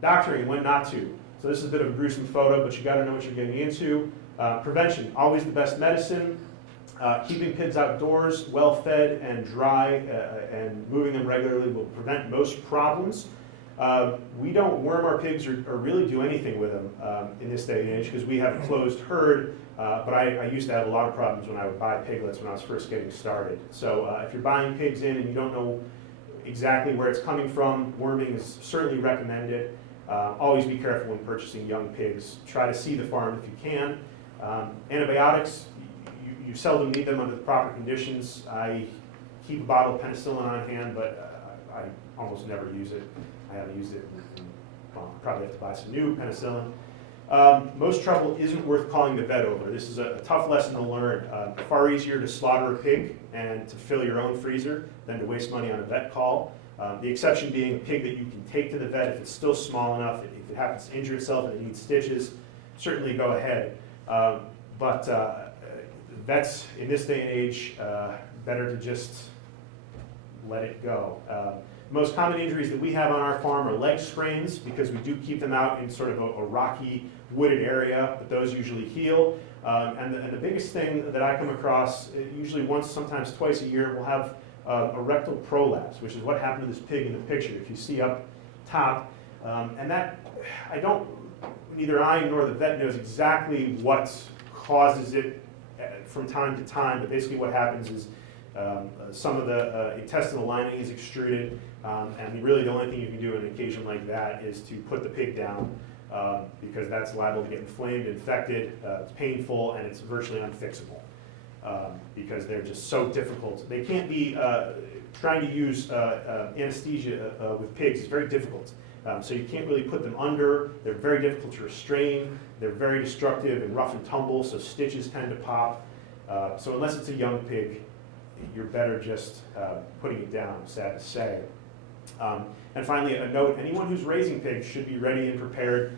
Doctoring, when not to. So this is a bit of a gruesome photo, but you got to know what you're getting into. Prevention, always the best medicine. Keeping pigs outdoors, well fed and dry, and moving them regularly will prevent most problems. We don't worm our pigs or really do anything with them in this day and age because we have a closed herd, but I used to have a lot of problems when I would buy piglets when I was first getting started. So if you're buying pigs in and you don't know exactly where it's coming from, worming is certainly recommended. Always be careful when purchasing young pigs. Try to see the farm if you can. Antibiotics, you seldom need them under the proper conditions. I keep a bottle of penicillin on hand, but I almost never use it. I haven't used it, well, probably have to buy some new penicillin. Most trouble isn't worth calling the vet over. This is a tough lesson to learn. Far easier to slaughter a pig and to fill your own freezer than to waste money on a vet call. The exception being a pig that you can take to the vet if it's still small enough, if it happens to injure itself and it needs stitches, certainly go ahead. But vets in this day and age, better to just let it go. The most common injuries that we have on our farm are leg sprains because we do keep them out in sort of a rocky, wooded area, but those usually heal. And the biggest thing that I come across, usually once, sometimes twice a year, we'll have a rectal prolapse, which is what happened to this pig in the picture. If you see up top, and that, neither I nor the vet knows exactly what causes it from time to time, but basically what happens is some of the intestinal lining is extruded, and really the only thing you can do in an occasion like that is to put the pig down because that's liable to get inflamed, infected, it's painful, and it's virtually unfixable because they're just so difficult. They can't be, trying to use anesthesia with pigs is very difficult. So you can't really put them under, they're very difficult to restrain, they're very destructive and rough and tumble, so stitches tend to pop. So unless it's a young pig, you're better just putting it down, sad to say. And finally, a note, anyone who's raising pigs should be ready and prepared.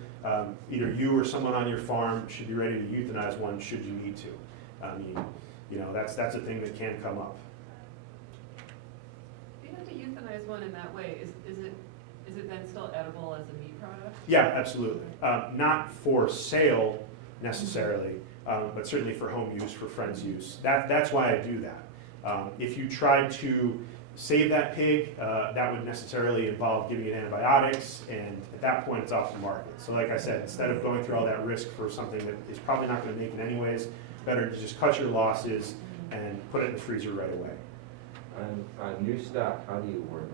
Either you or someone on your farm should be ready to euthanize one should you need to. I mean, you know, that's a thing that can come up. If you have to euthanize one in that way, is it then still edible as a meat product? Yeah, absolutely. Not for sale necessarily, but certainly for home use, for friends' use. That's why I do that. If you try to save that pig, that would necessarily involve giving it antibiotics, and at that point it's off the market. So like I said, instead of going through all that risk for something that is probably not going to make it anyways, better to just cut your losses and put it in the freezer right away. And new stock, how do you worm it?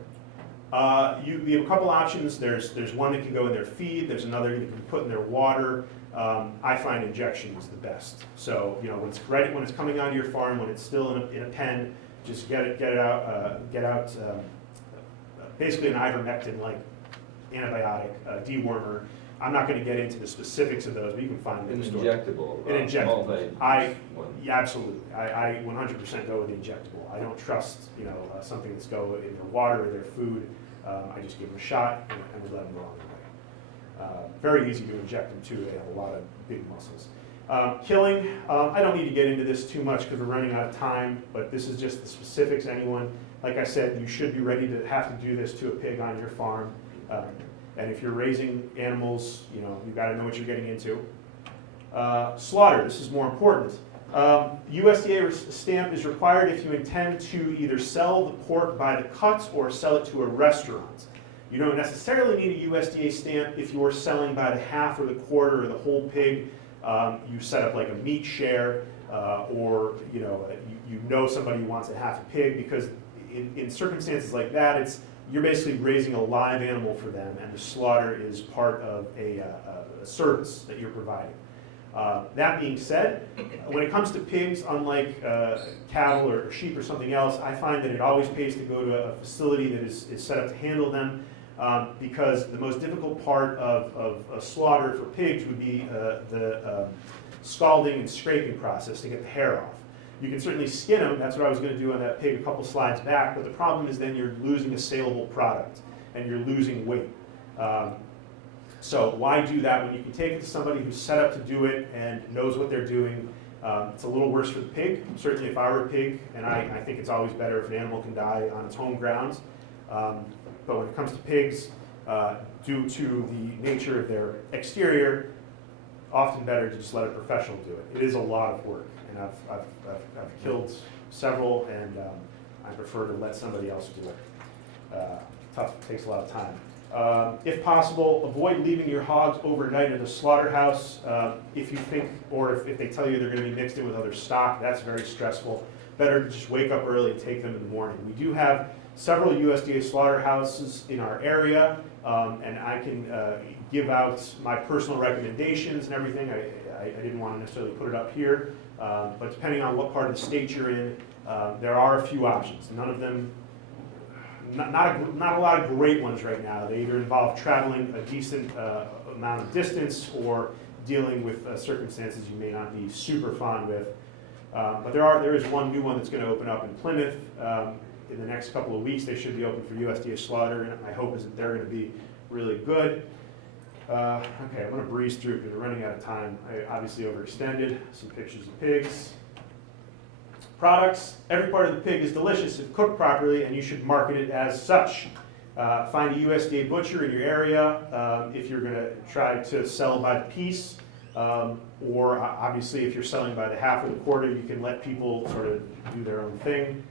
We have a couple options. There's one that can go in their feed. There's another that can be put in their water. I find injection is the best. So you know when it's ready, when it's coming onto your farm, when it's still in a pen, just get it out. Basically an ivermectin-like antibiotic dewormer. I'm not going to get into the specifics of those, but you can find them in the store. Injectable. An injectable. Yeah, absolutely. I 100% go with the injectable. I don't trust something that's go in their water or their food. I just give them a shot and we let them go on their way. Very easy to inject them too. They have a lot of big muscles. Killing, I don't need to get into this too much because we're running out of time, but this is just the specifics. Anyone, like I said, you should be ready to have to do this to a pig on your farm. And if you're raising animals, you've got to know what you're getting into. Slaughter, this is more important. USDA stamp is required if you intend to either sell the pork by the cut or sell it to a restaurant. You don't necessarily need a USDA stamp if you're selling by the half or the quarter or the whole pig. You set up like a meat share or you know somebody who wants a half a pig, because in circumstances like that, you're basically raising a live animal for them, and the slaughter is part of a service that you're providing. That being said, when it comes to pigs, unlike cattle or sheep or something else, I find that it always pays to go to a facility that is set up to handle them, because the most difficult part of a slaughter for pigs would be the scalding and scraping process to get the hair off. You can certainly skin them, that's what I was going to do on that pig a couple slides back, but the problem is then you're losing a saleable product and you're losing weight. So why do that when you can take it to somebody who's set up to do it and knows what they're doing? It's a little worse for the pig. Certainly if I were a pig, and I think it's always better if an animal can die on its home grounds. But when it comes to pigs, due to the nature of their exterior, often better to just let a professional do it. It is a lot of work, and I've killed several, and I prefer to let somebody else do it. Tough, takes a lot of time. If possible, avoid leaving your hogs overnight at a slaughterhouse. If you think, or if they tell you they're going to be mixed in with other stock, that's very stressful. Better to just wake up early and take them in the morning. We do have several USDA slaughterhouses in our area, and I can give out my personal recommendations and everything. I didn't want to necessarily put it up here, but depending on what part of the state you're in, there are a few options. None of them, not a lot of great ones right now. They either involve traveling a decent amount of distance or dealing with circumstances you may not be super fond with. But there is one new one that's going to open up in Plymouth in the next couple of weeks. They should be open for USDA slaughter, and my hope is that they're going to be really good. Okay, I'm going to breeze through because we're running out of time. I obviously overextended. Some pictures of pigs. Products. Every part of the pig is delicious if cooked properly, and you should market it as such. Find a USDA butcher in your area if you're going to try to sell by the piece. Or obviously if you're selling by the half or the quarter, you can let people sort of do their own thing.